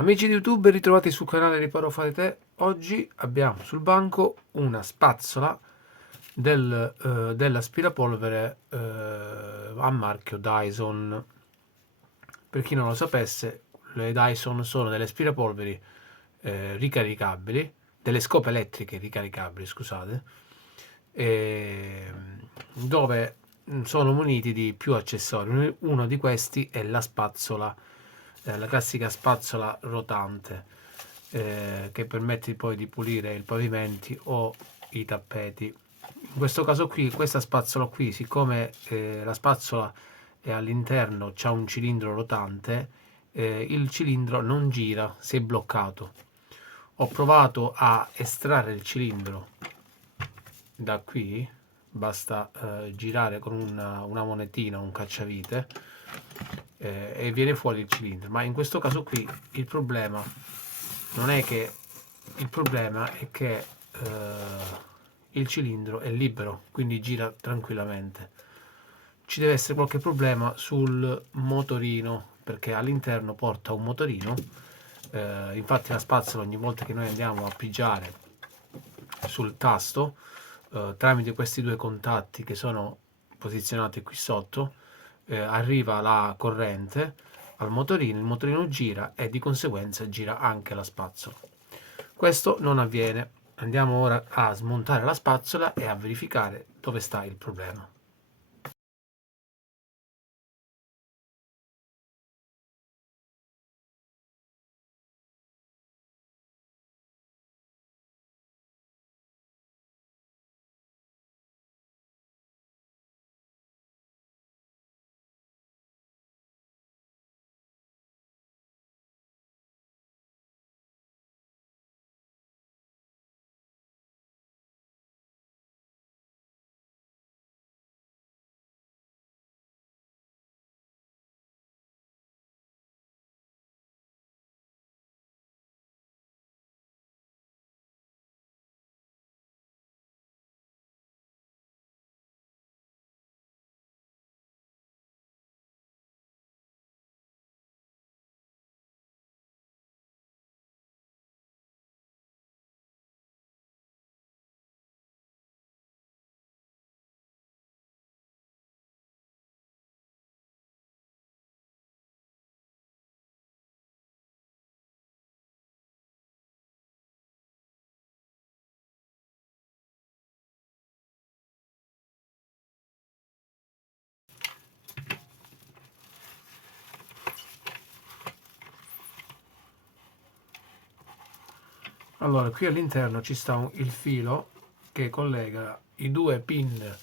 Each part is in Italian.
Amici di YouTube, ritrovati sul canale Riparo Fare Te. Oggi abbiamo sul banco una spazzola dell'aspirapolvere a marchio Dyson. Per chi non lo sapesse, le Dyson sono delle aspirapolveri ricaricabili, delle scope elettriche ricaricabili, scusate, e, dove sono muniti di più accessori. Uno di questi è la spazzola, la classica spazzola rotante, che permette poi di pulire i pavimenti o i tappeti. In questo caso qui, questa spazzola qui, siccome la spazzola è all'interno c'ha un cilindro rotante, il cilindro non gira, si è bloccato. Ho provato a estrarre il cilindro da qui, basta girare con una monetina, un cacciavite, e viene fuori il cilindro. Ma in questo caso qui il problema non è che il problema è che il cilindro è libero, quindi gira tranquillamente. Ci deve essere qualche problema sul motorino, perché all'interno porta un motorino. Infatti la spazzola, ogni volta che noi andiamo a pigiare sul tasto, tramite questi due contatti che sono posizionati qui sotto, arriva la corrente al motorino, il motorino gira e di conseguenza gira anche la spazzola. Questo non avviene. Andiamo ora a smontare la spazzola e a verificare dove sta il problema. Allora, qui all'interno ci sta il filo che collega i due pin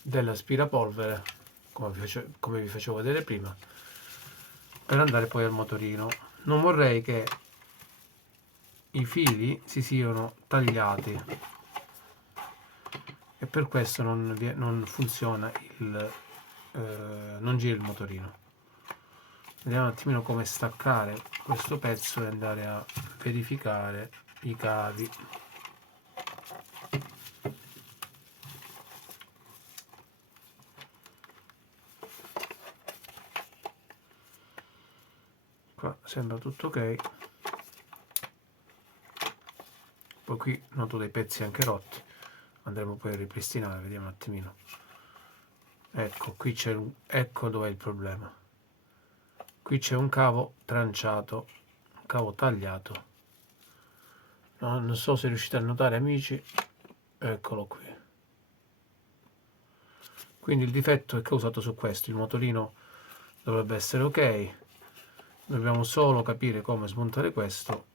dell'aspirapolvere, come vi facevo vedere prima, per andare poi al motorino. Non vorrei che i fili si siano tagliati e per questo non funziona non gira il motorino. Vediamo un attimino come staccare questo pezzo e andare a verificare i cavi. Qua sembra tutto ok. Poi qui noto dei pezzi anche rotti, andremo poi a ripristinare, vediamo un attimino. Ecco, qui c'è ecco dov'è il problema. Qui c'è un cavo tranciato, un cavo tagliato. No, non so se riuscite a notare, amici, eccolo qui. Quindi il difetto è causato su questo, il motorino dovrebbe essere ok, dobbiamo solo capire come smontare questo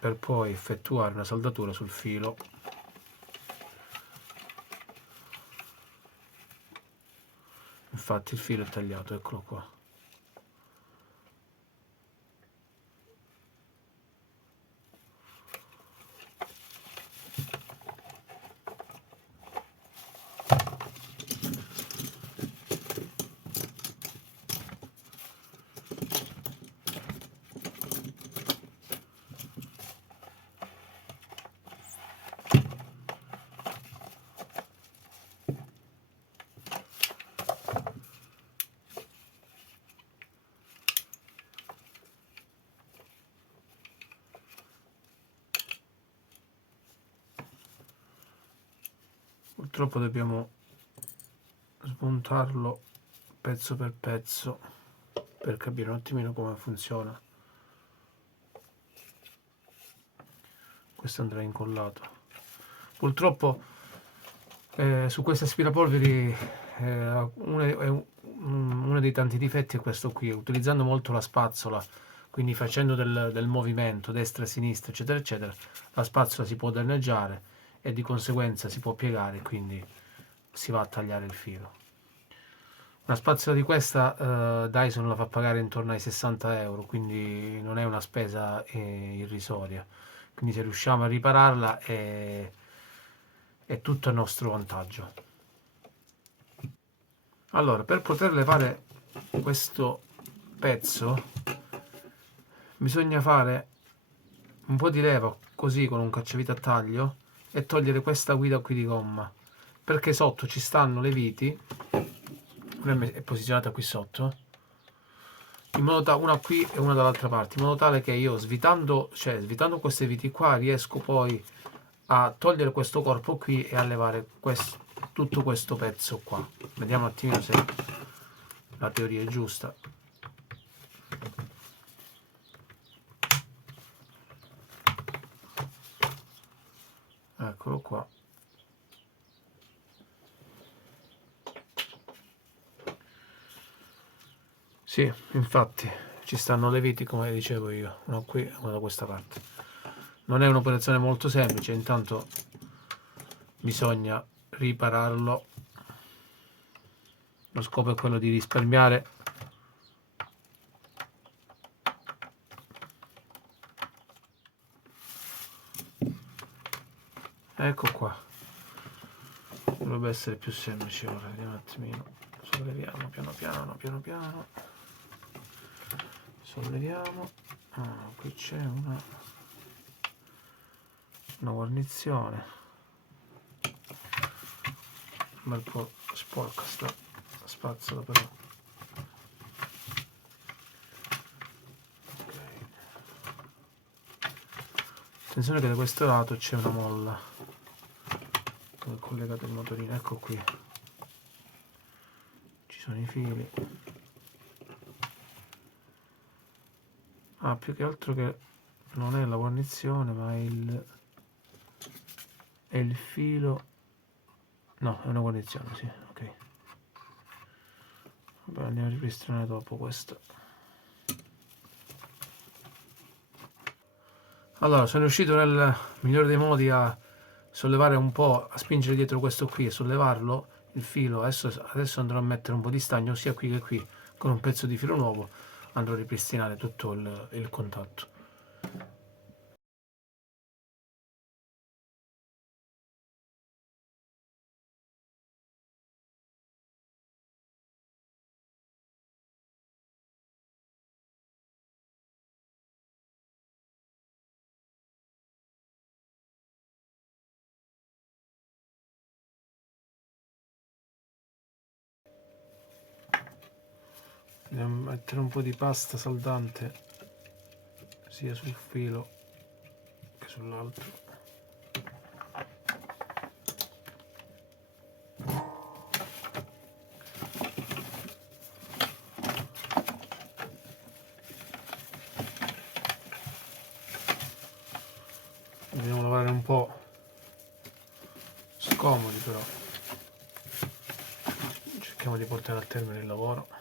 per poi effettuare una saldatura sul filo. Infatti il filo è tagliato, eccolo qua. Purtroppo dobbiamo smontarlo pezzo per pezzo per capire un attimino come funziona. Questo andrà incollato. Purtroppo su questi aspirapolveri uno dei tanti difetti è questo qui: utilizzando molto la spazzola, quindi facendo del movimento destra e sinistra eccetera eccetera, la spazzola si può danneggiare e di conseguenza si può piegare, quindi si va a tagliare il filo. Una spazzola di questa Dyson la fa pagare intorno ai 60 euro, quindi non è una spesa irrisoria, quindi se riusciamo a ripararla è tutto a nostro vantaggio. Allora, per poter levare questo pezzo bisogna fare un po' di leva così con un cacciavite a taglio e togliere questa guida qui di gomma, perché sotto ci stanno le viti, è posizionata qui sotto, in modo tale, una qui e una dall'altra parte, in modo tale che io svitando queste viti qua riesco poi a togliere questo corpo qui e a levare tutto questo pezzo qua. Vediamo un attimino se la teoria è giusta. Eccolo qua. Sì, infatti ci stanno le viti come dicevo io, una qui e una da questa parte. Non è un'operazione molto semplice, intanto bisogna ripararlo. Lo scopo è quello di risparmiare ecco qua, dovrebbe essere più semplice. Ora vediamo un attimino, solleviamo piano piano, solleviamo. Qui c'è una guarnizione un bel po' sporca sta spazzola, però okay. Attenzione che da questo lato c'è una molla dove è collegato il motorino, ecco qui ci sono i fili. Più che altro che non è la guarnizione ma è il filo. No, è una guarnizione, sì, ok. Vabbè, andiamo a ripristinare dopo questo. Allora, sono riuscito nel migliore dei modi a sollevare un po', a spingere dietro questo qui e sollevarlo, il filo. Adesso andrò a mettere un po' di stagno sia qui che qui con un pezzo di filo nuovo, andrò a ripristinare tutto il contatto. Andiamo a mettere un po' di pasta saldante sia sul filo che sull'altro. Dobbiamo lavorare un po' scomodi, però cerchiamo di portare a termine il lavoro.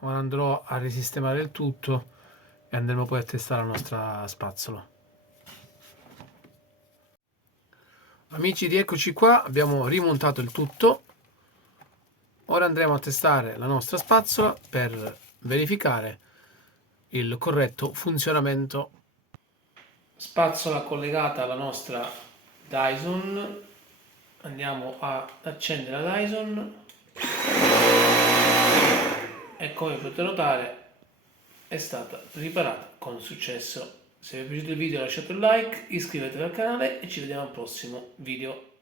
Ora andrò a risistemare il tutto e andremo poi a testare la nostra spazzola. Amici, rieccoci qua, abbiamo rimontato il tutto. Ora andremo a testare la nostra spazzola per verificare il corretto funzionamento. Spazzola collegata alla nostra Dyson. Andiamo ad accendere la Dyson e come potete notare è stata riparata con successo. Se vi è piaciuto il video lasciate un like, iscrivetevi al canale e ci vediamo al prossimo video.